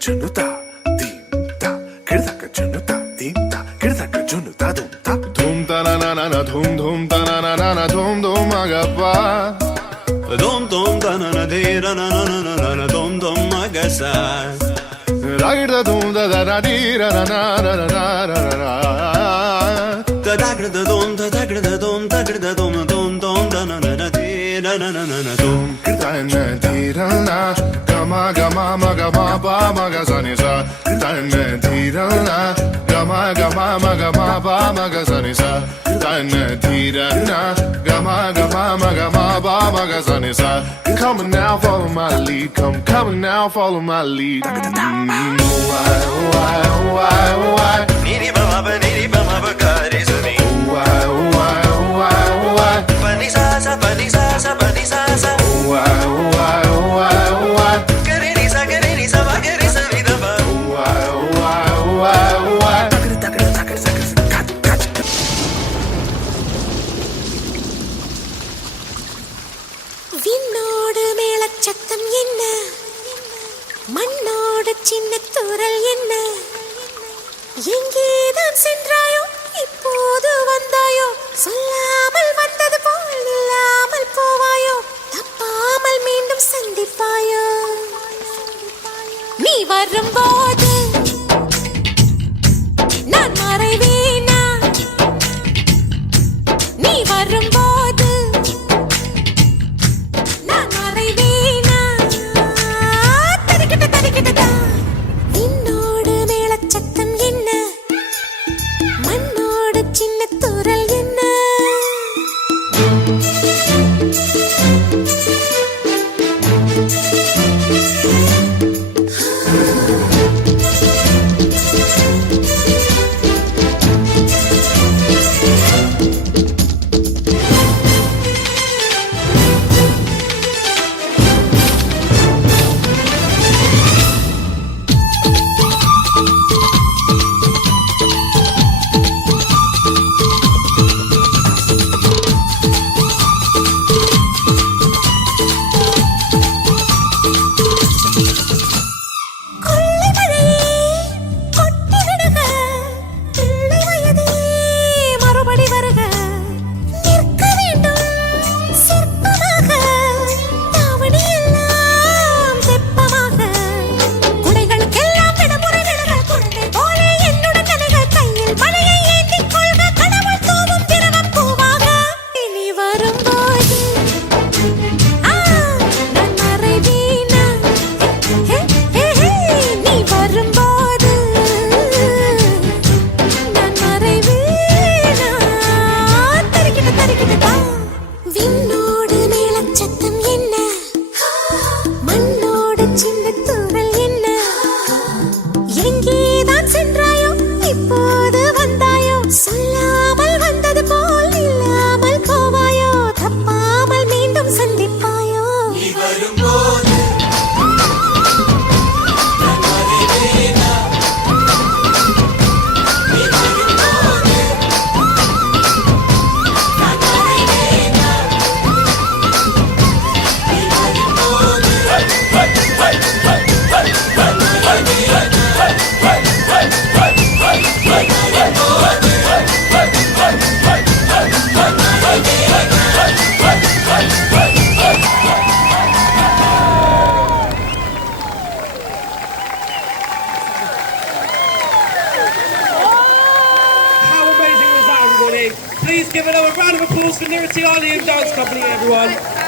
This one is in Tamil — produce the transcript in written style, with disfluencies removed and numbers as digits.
junuta dimta kirdaka junuta dimta kirdaka junuta dumta धूम तना ना ना ना धूम धूम तना ना ना ना धूम धूम magapa Dom dom da na na de ra na na na na na dom dom magasa. ragda धूम da da da di ra na na na na na na Da da gra da dom da da gra da dom da gra da dom dom dom da na na na de ra na na na na dom. kirtana di ra na gama gama magama ba magazani sa kirtana di ra na gama gama magama ba magazani sa kirtana di ra na gama gama magama ba magazani sa come now follow my lead come now follow my lead why Niri ba ma ba ga re sa ni. why Pa ni sa sa pa ni sa sa pa ni sa sa. why Ga re ni sa ba ga re sa ni da ba. takir takir takir takir kat kat விண்ணோடு மேலச்சத்தம் என்ன மண்ணோடு சின்ன தூரல் என்ன எங்கேதான் சென்றாயோ இப்போது வந்தாயோ சொல்லாமல் வந்தது போல் இல்லாமல் போவாயோ தப்பாமல் மீண்டும் சந்திப்பாயோ நீ வரும்போது நான் மறைவேனா நீ வரும்போது நான் மறைவேனா தரிக்கிட்ட தரிக்கிட்டதா விண்ணோடு மேலச்சத்தம் என்ன மண்ணோடு சின்ன தூரல் என்ன கொள்ளை மழையே கொட்டி விடுக பிள்ளை வயதே மறுபடி வருக நிற்க வேண்டும் சிற்பமாக தாவணி எல்லாம் தெப்பமாக குடைகளுக்கெல்லாம் விடுமுறை விடுக குழந்தை போல என்னுடன் நனைகள் கையில் மழையை ஏந்திக் கொள்க கடவுள் தூவும் திரவம் பூவாக இனி வரும்போது நான் மறைவேனா நீ வரும்போது நான் மறைவேனா தரிக்கிட்ட தரிக்கிட்டதா விண்ணோடு மேலச்சத்தம் என்ன மண்ணோடு சின்ன தூரல் என்ன எங்கேதான் சென்றாயோ இப்போது வந்தாயோ சொல்லாமல் வந்தது போல் இல்லாமல் போவாயோ தப்பாமல் மீண்டும் சந்திப்பாயோ How amazing was that, everybody? Please give another round of applause for Nirati Ali and Dance Company, everyone.